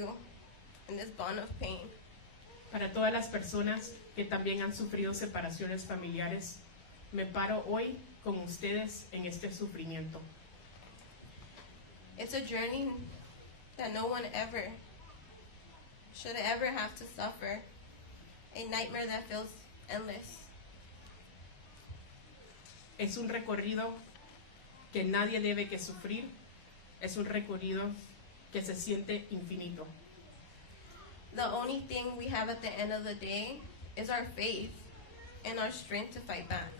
you in this bond of pain. Para todas las personas que también han sufrido separaciones familiares, me paro hoy con ustedes en este sufrimiento. It's a journey that no one ever should ever have to suffer, a nightmare that feels endless. Es un recorrido que nadie debe que sufrir, es un recorrido que se siente infinito. The only thing we have at the end of the day is our faith and our strength to fight back.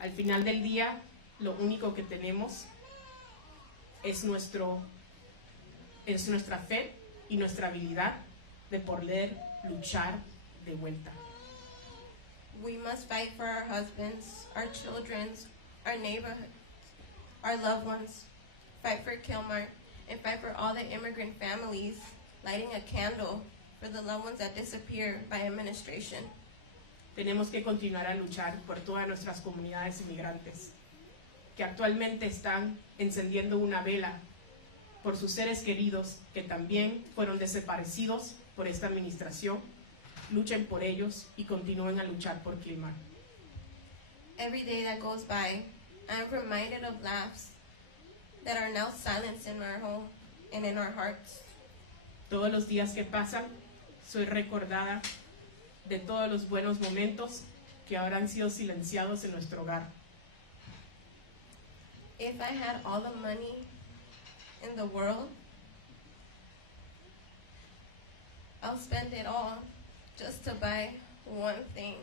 Al final del día, lo único que tenemos es nuestra fe y nuestra habilidad de poder luchar de vuelta. We must fight for our husbands, our children, our neighborhoods, our loved ones, fight for Kilmar, and fight for all the immigrant families, lighting a candle for the loved ones that disappear by administration. Tenemos que continuar a luchar por todas nuestras comunidades inmigrantes, que actualmente están encendiendo una vela por sus seres queridos que también fueron desaparecidos por esta administración. Luchen por ellos y continúen a luchar por Kilmar. Every day that goes by, I am reminded of laughs that are now silenced in our home and in our hearts. Todos los días que pasan, soy recordada de todos los buenos momentos que ahora han sido silenciados en nuestro hogar. If I had all the money in the world, I'll spend it all just to buy one thing.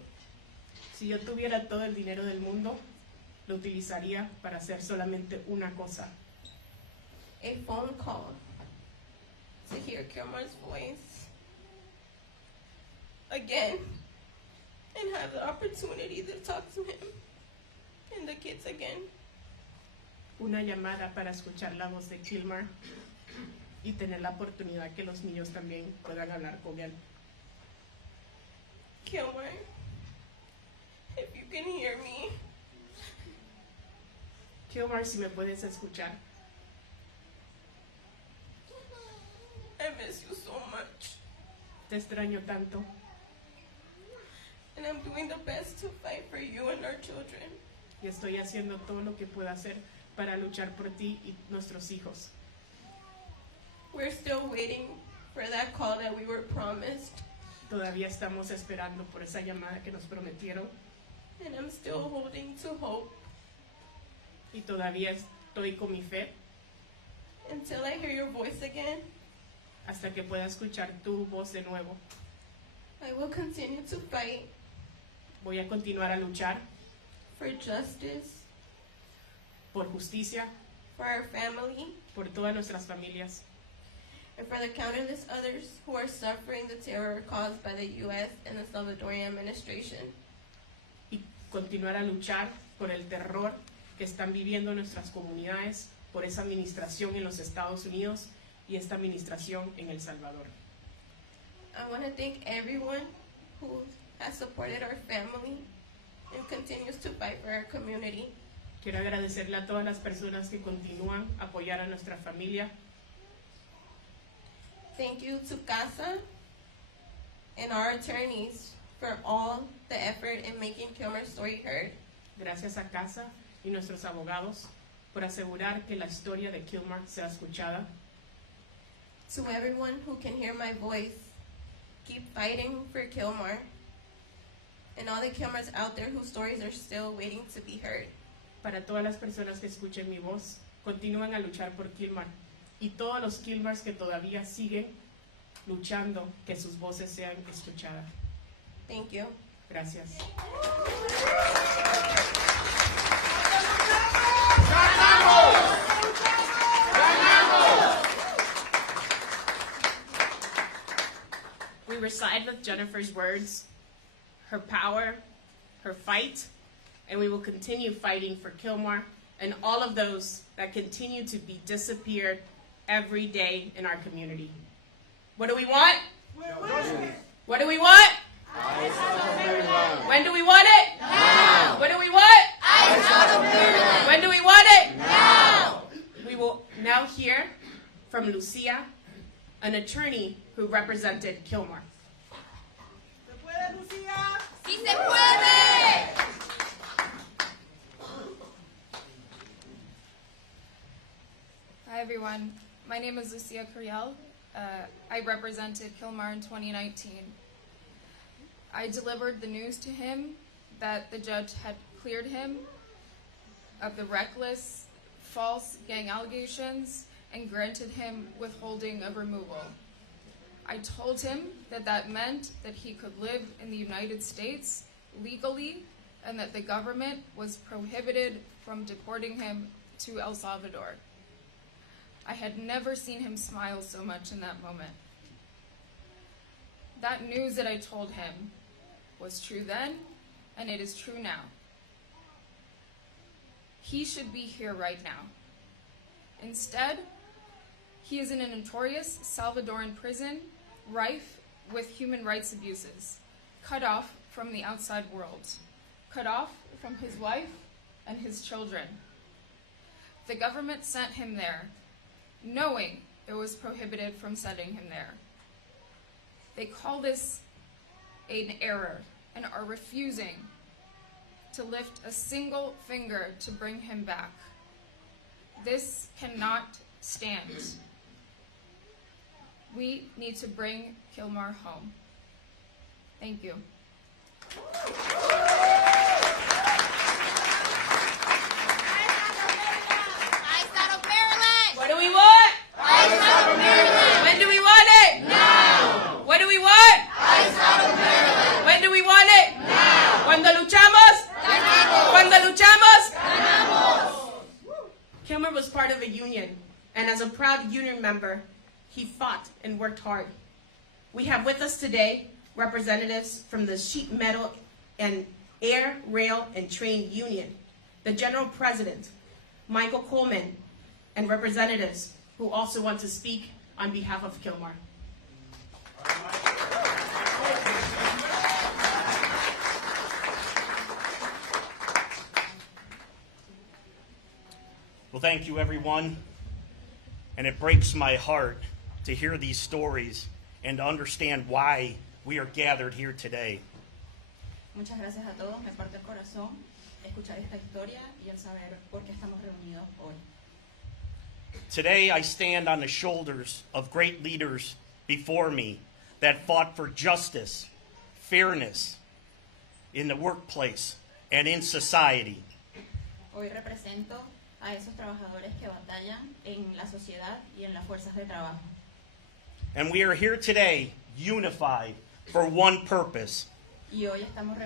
Si yo tuviera todo el dinero del mundo, lo utilizaría para hacer solamente una cosa. A phone call to hear Kilmar's voice again and have the opportunity to talk to him and the kids again. Una llamada para escuchar la voz de Kilmar y tener la oportunidad que los niños también puedan hablar con él. Kilmar, if you can hear me, Kilmar, si me puedes escuchar, I miss you so much. te extraño tanto And I'm doing the best to fight for you and our children. y estoy haciendo todo lo que pueda hacer para luchar por ti y nuestros hijos. We're still waiting for that call that we were promised. Todavía estamos esperando por esa llamada que nos prometieron And I'm still holding to hope y todavía estoy con mi fe until I hear your voice again. hasta que pueda escuchar tu voz de nuevo. I will continue to fight Voy a continuar a luchar for justice, por justicia, for our family, por todas nuestras familias and for the countless others who are suffering the terror caused by the U.S. and the Salvadorian administration. y continuar a luchar por el terror que están viviendo nuestras comunidades por esa administración en los Estados Unidos y esta administración en El Salvador. I want to thank everyone who has supported our family and continues to fight for our community. Quiero agradecerle a todas las personas que continúan a apoyar a nuestra familia. Thank you to CASA and our attorneys for all the effort in making Kilmar's story heard. Gracias a CASA y nuestros abogados por asegurar que la historia de Kilmar sea escuchada. To everyone who can hear my voice, keep fighting for Kilmar and all the Kilmars out there whose stories are still waiting to be heard. Para todas las personas que escuchen mi voz, continúen a luchar por Kilmar y todos los Kilmars que todavía siguen luchando que sus voces sean escuchadas. Thank you. Gracias. We reside with Jennifer's words, her power, her fight, and we will continue fighting for Kilmar and all of those that continue to be disappeared every day in our community. What do we want? What do we want? When do we want it? Now. What do we want? When do we want it? Now. We will now hear from Lucia, an attorney who represented Kilmar. ¡Sí se puede! Hi everyone, my name is Lucia Curiel. I represented Kilmar in 2019. I delivered the news to him that the judge had cleared him of the reckless, false gang allegations and granted him withholding of removal. I told him that that meant that he could live in the United States legally and that the government was prohibited from deporting him to El Salvador. I had never seen him smile so much in that moment. That news that I told him was true then, and it is true now. He should be here right now. Instead, he is in a notorious Salvadoran prison, rife with human rights abuses, cut off from the outside world, cut off from his wife and his children. The government sent him there, knowing it was prohibited from sending him there. They call this an error and are refusing to lift a single finger to bring him back. This cannot stand. We need to bring Kilmar home. Thank you. What do we want? When do we want it? Now. What do we want? Maryland. When do we want it? Now. Cuando luchamos? Ganamos. Cuando luchamos? Ganamos. Kilmar was part of a union, and as a proud union member, he fought and worked hard. We have with us today representatives from the Sheet Metal and Air, Rail, and Train Union, the General President, Michael Coleman, and representatives who also want to speak on behalf of Kilmar. Well, thank you, everyone. And it breaks my heart to hear these stories and to understand why we are gathered here today. Muchas gracias a todos. Me parte el corazón escuchar esta historia y el saber por qué estamos reunidos hoy. Today, I stand on the shoulders of great leaders before me that fought for justice, fairness in the workplace and in society. Hoy represento a esos trabajadores que batallan en la sociedad y en las fuerzas de trabajo. And we are here today, unified for one purpose, Y hoy estamos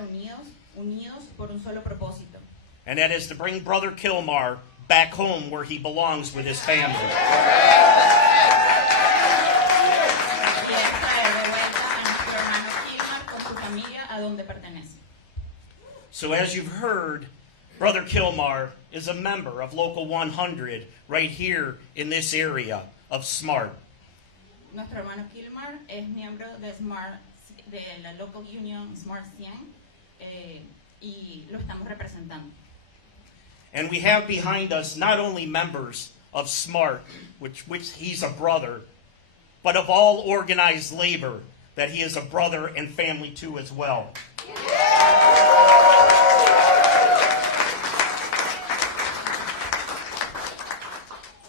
unidos por un solo propósito. and that is to bring Brother Kilmar back home where he belongs with his family. Y es traer de vuelta a nuestro hermano Kilmar con su familia a donde pertenece. So as you've heard, Brother Kilmar is a member of Local 100 right here in this area of SMART. Nuestro hermano Kilmar es miembro de la Local Union Smart 100 y lo estamos representando. And we have behind us not only members of SMART, which he's a brother, but of all organized labor, that he is a brother and family to as well.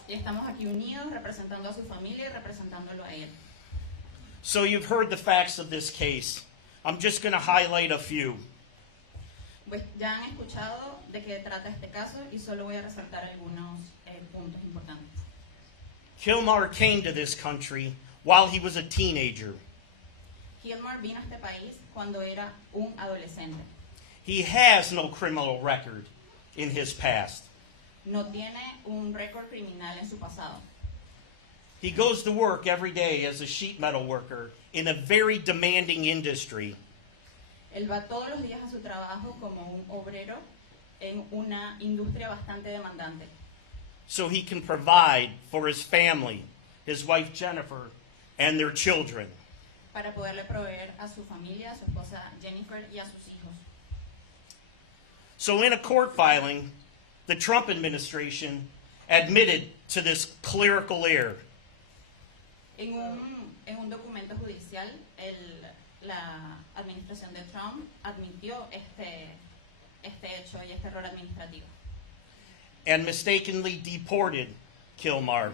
Y estamos aquí unidos representando a su familia y representándolo a él. So you've heard the facts of this case. I'm just going to highlight a few. Pues ya han escuchado de qué trata este caso y solo voy a resaltar algunos puntos importantes. Kilmar came to this country while he was a teenager. Kilmar vino a este país cuando era un adolescente. He has no criminal record in his past. No tiene un récord criminal en su pasado. He goes to work every day as a sheet metal worker in a very demanding industry. Él va todos los días a su trabajo como un obrero en una industria bastante demandante. So he can provide for his family, his wife Jennifer, and their children. Para poderle proveer a su familia, a su esposa Jennifer y a sus hijos. So in a court filing, the Trump administration admitted to this clerical error. En un En un documento judicial, la administración de Trump admitió este hecho y este error administrativo. And mistakenly deported Kilmar.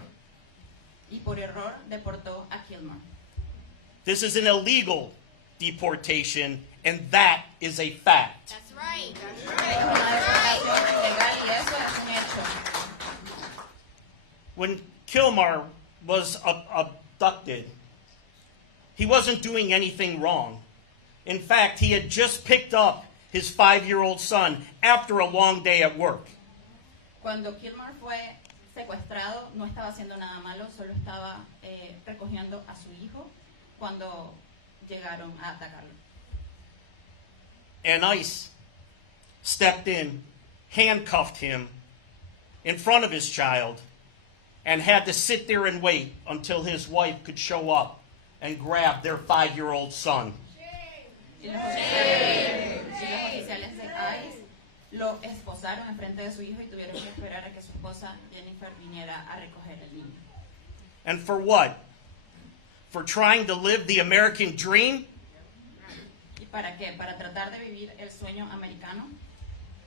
Y por error deportó a Kilmar. This is an illegal deportation, and that is a fact. That's right. Es una deportación ilegal y eso es un hecho. When Kilmar was abducted, he wasn't doing anything wrong. In fact, he had just picked up his 5-year-old son after a long day at work. Cuando Kilmar fue secuestrado, no estaba haciendo nada malo, solo estaba recogiendo a su hijo cuando llegaron a atacarlo. And ICE stepped in, handcuffed him in front of his child, and had to sit there and wait until his wife could show up and grab their 5-year-old son. Y los oficiales de ICE lo esposaron enfrente de su hijo y tuvieron que esperar a que su esposa Jennifer viniera a recoger el niño. And for what? For trying to live the American dream? ¿Y para qué? Para tratar de vivir el sueño americano.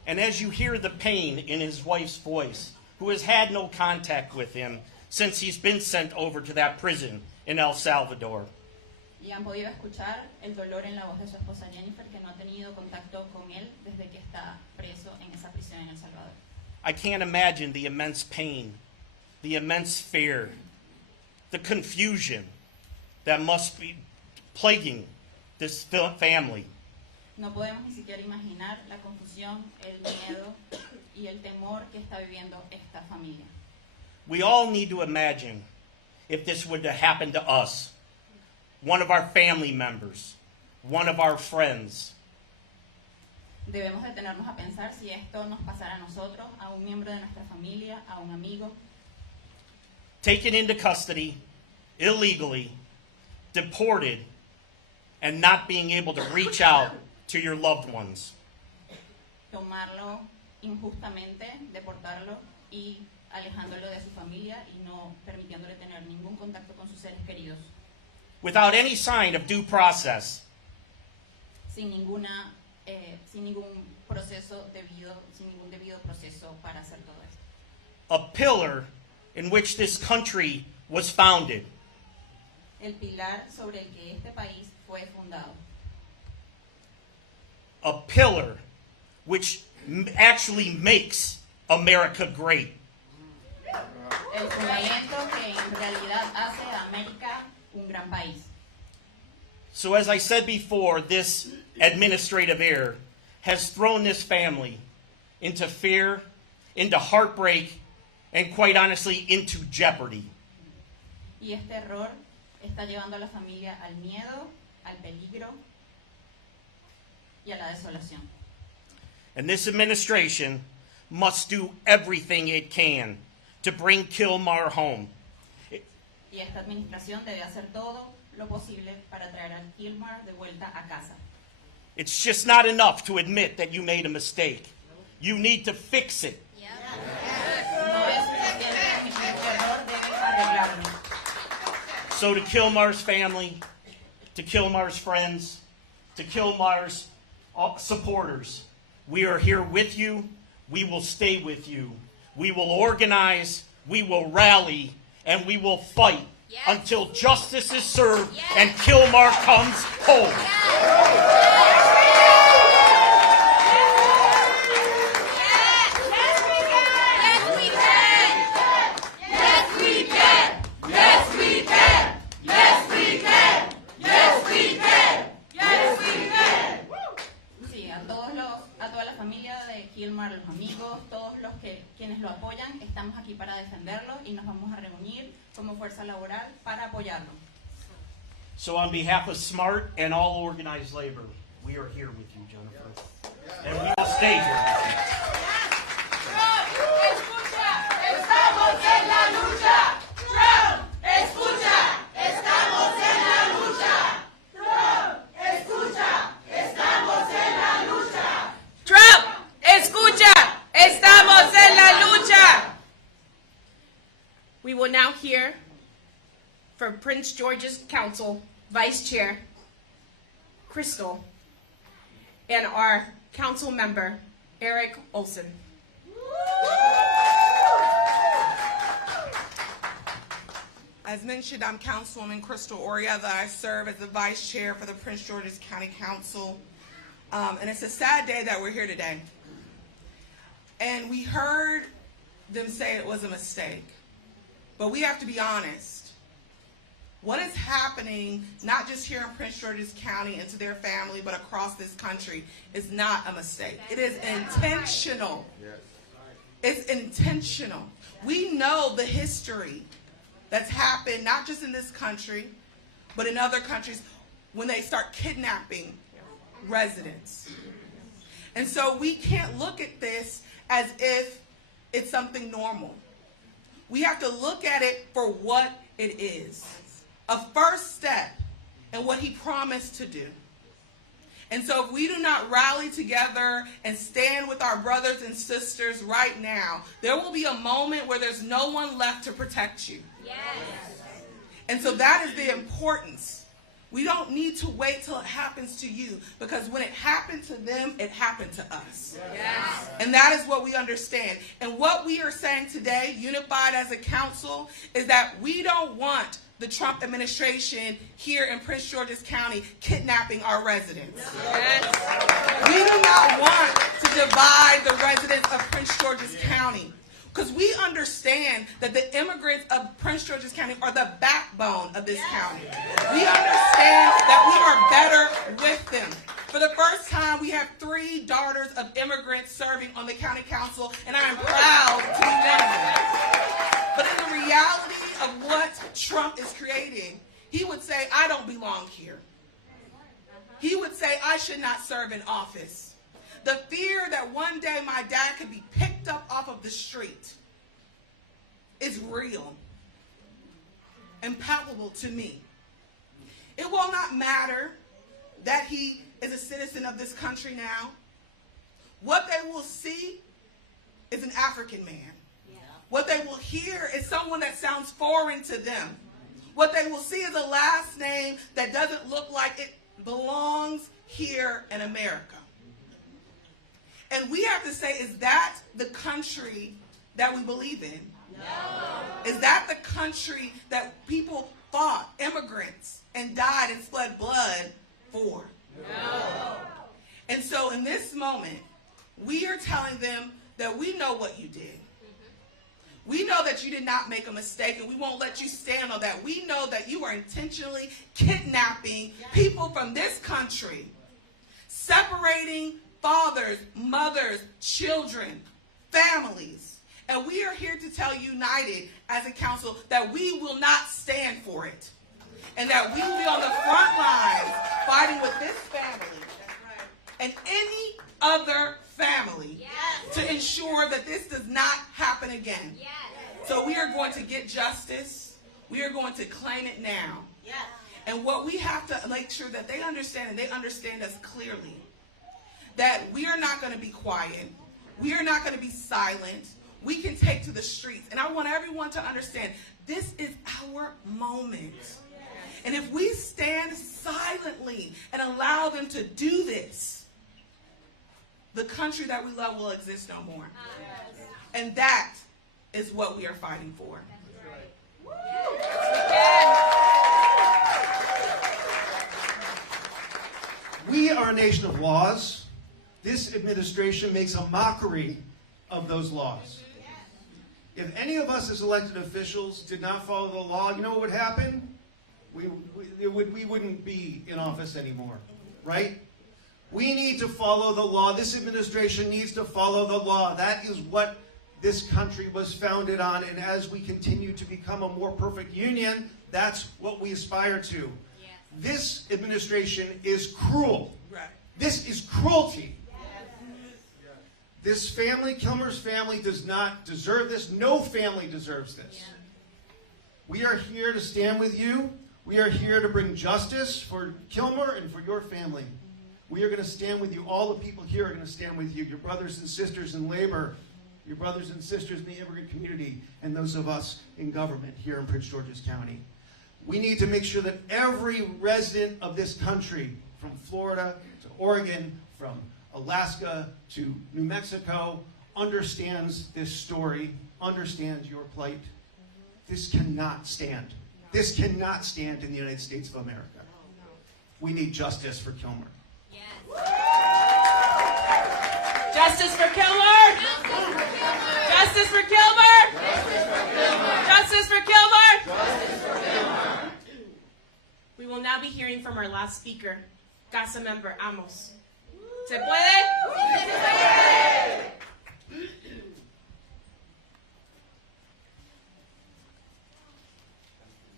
And as you hear the pain in his wife's voice, who has had no contact with him since he's been sent over to that prison in El Salvador. Y han podido escuchar el dolor en la voz de su esposa Jennifer, que no ha tenido contacto con él desde que está preso en esa prisión en El Salvador. I can't imagine the immense pain, the immense fear, the confusion that must be plaguing this family. No podemos ni siquiera imaginar la confusión, el miedo y el temor que está viviendo esta familia. We all need to imagine if this would have happened to us, one of our family members, one of our friends. Debemos detenernos a pensar si esto nos pasara a nosotros, a un miembro de nuestra familia, a un amigo, Taken into custody illegally, deported, and not being able to reach out to your loved ones. tomarlo injustamente, deportarlo y alejándolo de su familia y no permitiéndole tener ningún contacto con sus seres queridos, Without any sign of due process. sin ningún proceso debido, sin ningún debido proceso para hacer todo esto. A pillar in which this country was founded. El pilar sobre el que este país fue fundado. A pillar which actually makes America great. El fundamento que en realidad hace a América un gran país. So as I said before, this administrative error has thrown this family into fear, into heartbreak, and quite honestly, into jeopardy. Y este error está llevando a la familia al miedo, al peligro y a la desolación. And this administration must do everything it can to bring Kilmar home. Y esta administración debe hacer todo lo posible para traer a Kilmar de vuelta a casa. It's just not enough to admit that you made a mistake. You need to fix it. No es suficiente admitir tu error, debes arreglarlo. So to Kilmar's family, to Kilmar's friends, to Kilmar's supporters, we are here with you. We will stay with you. We will organize, we will rally, and we will fight until justice is served and Kilmar comes home. Sí, a toda la familia de Kilmar, los amigos, todos quienes lo apoyan, estamos aquí para defenderlo y nos vamos a reunir como fuerza laboral para apoyarlo. So on behalf of SMART and all organized labor, we are here with you, Jennifer. And we will stay here with you. Estamos en la lucha. Trump, escucha. Estamos en la lucha. Trump, escucha. Estamos en la lucha. Trump, escucha, estamos en la lucha. We will now hear for Prince George's Council Vice Chair, Crystal, and our council member, Eric Olson. As mentioned, I'm Councilwoman Crystal Orietta. I serve as the Vice Chair for the Prince George's County Council. And it's a sad day that we're here today. And we heard them say it was a mistake. But we have to be honest. What is happening, not just here in Prince George's County and to their family, but across this country, is not a mistake. It is intentional. It's intentional. We know the history that's happened, not just in this country, but in other countries, when they start kidnapping residents. And so we can't look at this as if it's something normal. We have to look at it for what it is. A first step in what he promised to do. And so if we do not rally together and stand with our brothers and sisters right now, there will be a moment where there's no one left to protect you. Yes. And so that is the importance. We don't need to wait till it happens to you, because when it happened to them, it happened to us. Yes. And that is what we understand. And what we are saying today, unified as a council, is that we don't want the Trump administration here in Prince George's County kidnapping our residents. Yes. We do not want to divide the residents of Prince George's County, because we understand that the immigrants of Prince George's County are the backbone of this county. We understand that we are better with them. For the first time, we have 3 daughters of immigrants serving on the county council, and I am proud to be one of them. But in the reality of what Trump is creating, he would say, I don't belong here. He would say, I should not serve in office. The fear that one day my dad could be picked up off of the street is real and palpable to me. It will not matter that he is a citizen of this country now. What they will see is an African man. What they will hear is someone that sounds foreign to them. What they will see is a last name that doesn't look like it belongs here in America. And we have to say, is that the country that we believe in? No. Is that the country that people fought, immigrants, and died and bled blood for? No. And so in this moment, we are telling them that we know what you did. We know that you did not make a mistake, and we won't let you stand on that. We know that you are intentionally kidnapping people from this country, separating fathers, mothers, children, families. And we are here to tell united as a council that we will not stand for it. And that we will be on the front lines fighting with this family and any other family to ensure that this does not happen again. So we are going to get justice. We are going to claim it now. And what we have to make sure that they understand, and they understand us clearly, that we are not going to be quiet. We are not going to be silent. We can take to the streets. And I want everyone to understand, this is our moment. And if we stand silently and allow them to do this, the country that we love will exist no more. And that is what we are fighting for. We are a nation of laws. This administration makes a mockery of those laws. If any of us as elected officials did not follow the law, you know what would happen? We wouldn't be in office anymore, right? We need to follow the law. This administration needs to follow the law. That is what this country was founded on, and as we continue to become a more perfect union, that's what we aspire to. Yes. This administration is cruel. Right. This is cruelty. Yes. This family, Kilmar's family, does not deserve this. No family deserves this. Yeah. We are here to stand with you. We are here to bring justice for Kilmar and for your family. We are going to stand with you. All the people here are going to stand with you, your brothers and sisters in labor, your brothers and sisters in the immigrant community, and those of us in government here in Prince George's County. We need to make sure that every resident of this country, from Florida to Oregon, from Alaska to New Mexico, understands this story, understands your plight. This cannot stand. This cannot stand in the United States of America. We need justice for Kilmar. Justice for Kilmar! Justice for Kilmar! Justice for Kilmar! We will now be hearing from our last speaker, Casa member Amos. ¿Se puede?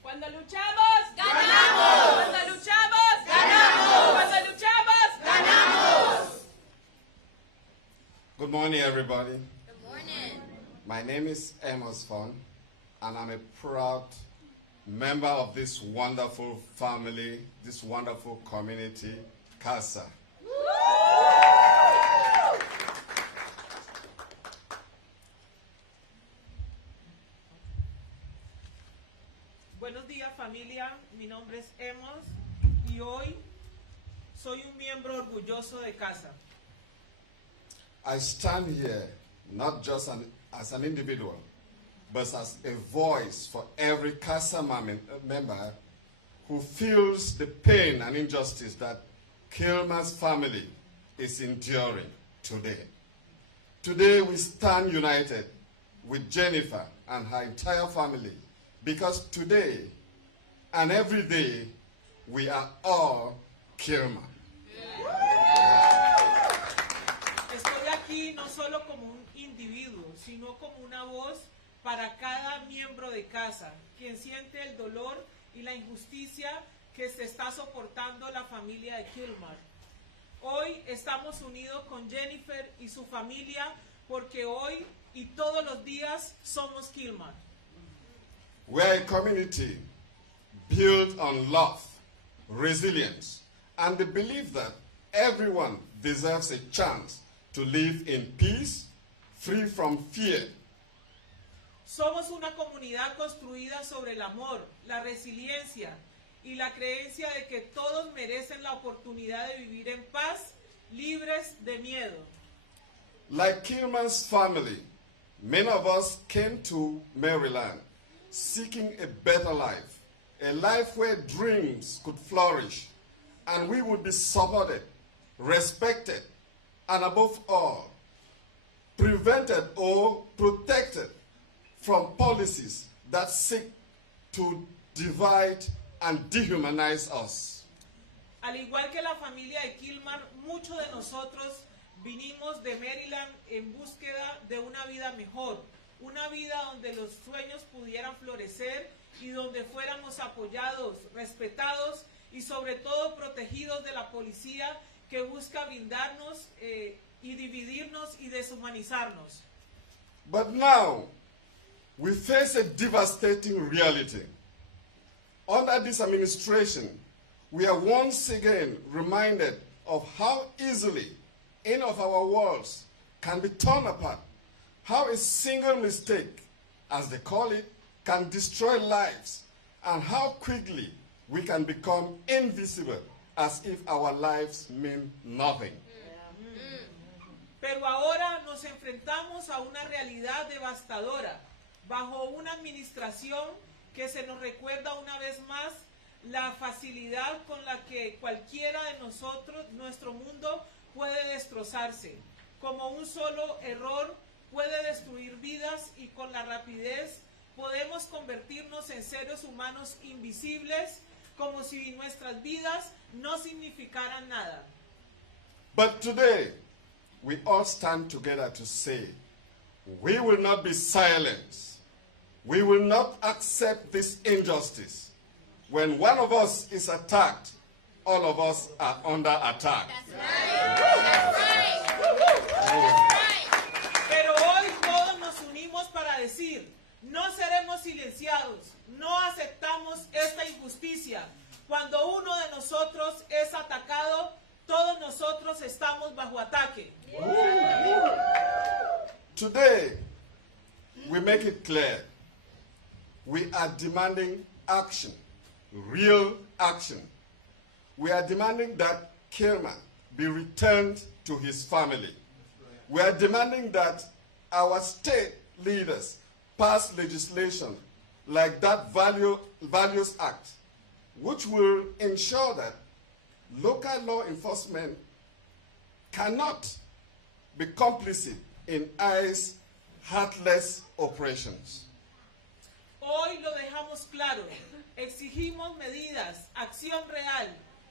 Cuando luchamos, ganamos. Cuando luchamos, ganamos. Cuando luchamos, ganamos. Good morning, everybody. Good morning. My name is Amos Fon, and I'm a proud member of this wonderful family, this wonderful community, CASA. Buenos días, familia. Mi nombre es Emos y hoy soy un miembro orgulloso de CASA. I stand here not just as an individual, but as a voice for every CASA member who feels the pain and injustice that Kilmar's family is enduring today. Today we stand united with Jennifer and her entire family, because today and every day we are all Kilmar. Estoy aquí no solo como un individuo, sino como una voz para cada miembro de CASA, quien siente el dolor y la injusticia que se está soportando la familia de Kilmar. Hoy estamos unidos con Jennifer y su familia porque hoy y todos los días somos Kilmar. We're a community built on love, resilience, and the belief that everyone deserves a chance to live in peace, free from fear. Somos una comunidad construida sobre el amor, la resiliencia y la creencia de que todos merecen la oportunidad de vivir en paz, libres de miedo. Like Kilmar's family, many of us came to Maryland seeking a better life, a life where dreams could flourish, and we would be supported, respected, and above all, prevented or protected from policies that seek to divide and dehumanize us. Al igual que la familia de Kilmar, muchos de nosotros vinimos de Maryland en búsqueda de una vida mejor, una vida donde los sueños pudieran florecer y donde fuéramos apoyados, respetados y sobre todo protegidos de la policía que busca blindarnos y dividirnos y deshumanizarnos. But now, we face a devastating reality. Under this administration, we are once again reminded of how easily any of our worlds can be torn apart, how a single mistake, as they call it, can destroy lives, and how quickly we can become invisible as if our lives mean nothing. Pero ahora nos enfrentamos a una realidad devastadora, bajo una administración que se nos recuerda una vez más la facilidad con la que cualquiera de nosotros, nuestro mundo, puede destrozarse. Como un solo error puede destruir vidas y con la rapidez podemos convertirnos en seres humanos invisibles, como si nuestras vidas no significaran nada. But today, we all stand together to say, we will not be silenced. We will not accept this injustice. When one of us is attacked, all of us are under attack. Pero hoy todos nos unimos para decir, no seremos silenciados, no aceptamos esta injusticia. Cuando uno de nosotros es atacado, todos nosotros estamos bajo ataque. Today, we make it clear. We are demanding action, real action. We are demanding that Kilmar be returned to his family. We are demanding that our state leaders pass legislation like that Values Act, which will ensure that local law enforcement cannot be complicit in ICE heartless operations. Hoy lo dejamos claro. Exigimos medidas, acción real.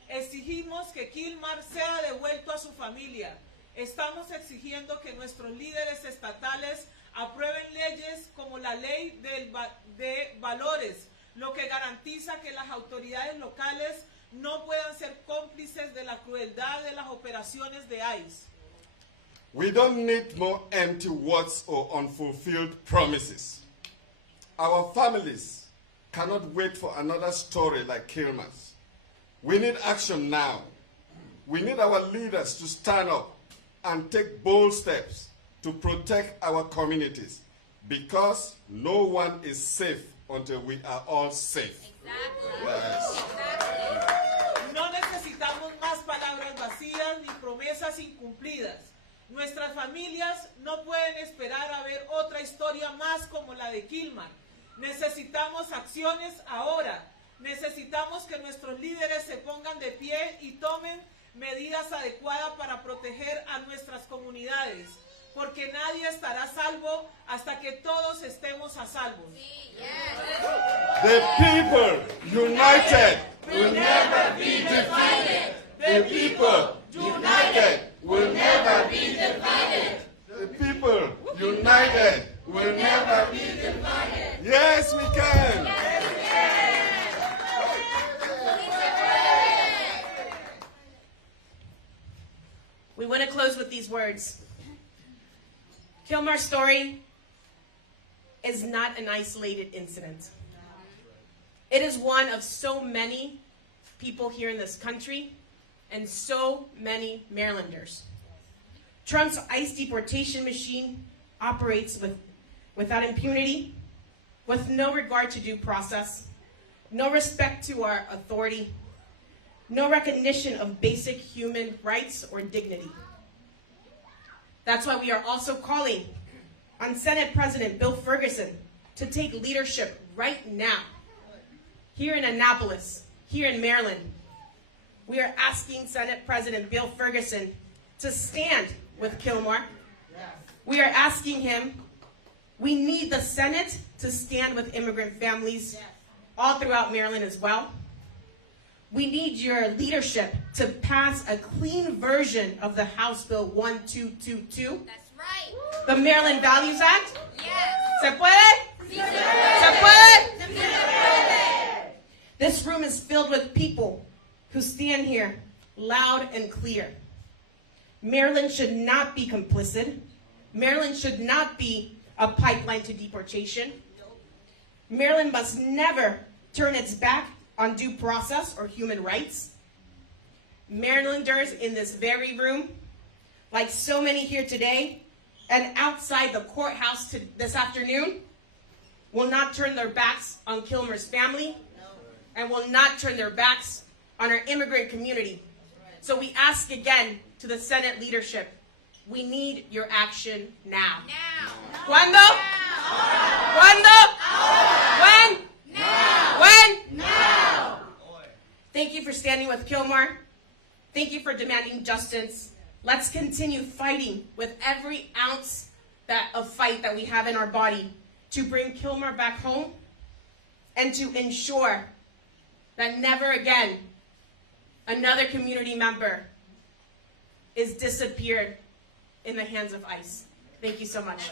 Exigimos que Kilmar sea devuelto a su familia. Estamos exigiendo que nuestros líderes estatales aprueben leyes como la ley de valores, lo que garantiza que las autoridades locales no puedan ser cómplices de la crueldad de las operaciones de ICE. We don't need more empty words or unfulfilled promises. Our families cannot wait for another story like Kilmar's. We need action now. We need our leaders to stand up and take bold steps to protect our communities, because no one is safe until we are all safe. Exactly. Yes. No necesitamos más palabras vacías ni promesas incumplidas. Nuestras familias no pueden esperar a ver otra historia más como la de Kilmar. Necesitamos acciones ahora. Necesitamos que nuestros líderes se pongan de pie y tomen medidas adecuadas para proteger a nuestras comunidades, porque nadie estará a salvo hasta que todos estemos a salvo. The people united will never be divided. The people united will never be divided. The people united will never be divided. Yes, we can. We want to close with these words. Kilmar's story is not an isolated incident. It is one of so many people here in this country and so many Marylanders. Trump's ICE deportation machine operates without impunity, with no regard to due process, no respect to our authority, no recognition of basic human rights or dignity. That's why we are also calling on Senate President Bill Ferguson to take leadership right now. Here in Annapolis, here in Maryland, we are asking Senate President Bill Ferguson to stand with Kilmar. We are asking him, we need the Senate to stand with immigrant families all throughout Maryland as well. We need your leadership to pass a clean version of the House Bill 1222. That's right. The Maryland Values Act. Yes. ¿Se puede? Sí, ¿Se puede? Sí, se puede. This room is filled with people who stand here loud and clear. Maryland should not be complicit. Maryland should not be a pipeline to deportation. Maryland must never turn its back on due process or human rights. Marylanders in this very room, like so many here today and outside the courthouse this afternoon, will not turn their backs on Kilmar's family and will not turn their backs on our immigrant community. So we ask again to the Senate leadership, we need your action now. Now. ¿Cuándo? ¿Cuándo? When? Now. When? Now. Thank you for standing with Kilmar. Thank you for demanding justice. Let's continue fighting with every ounce of fight that we have in our body to bring Kilmar back home and to ensure that never again another community member is disappeared in the hands of ICE. Thank you so much.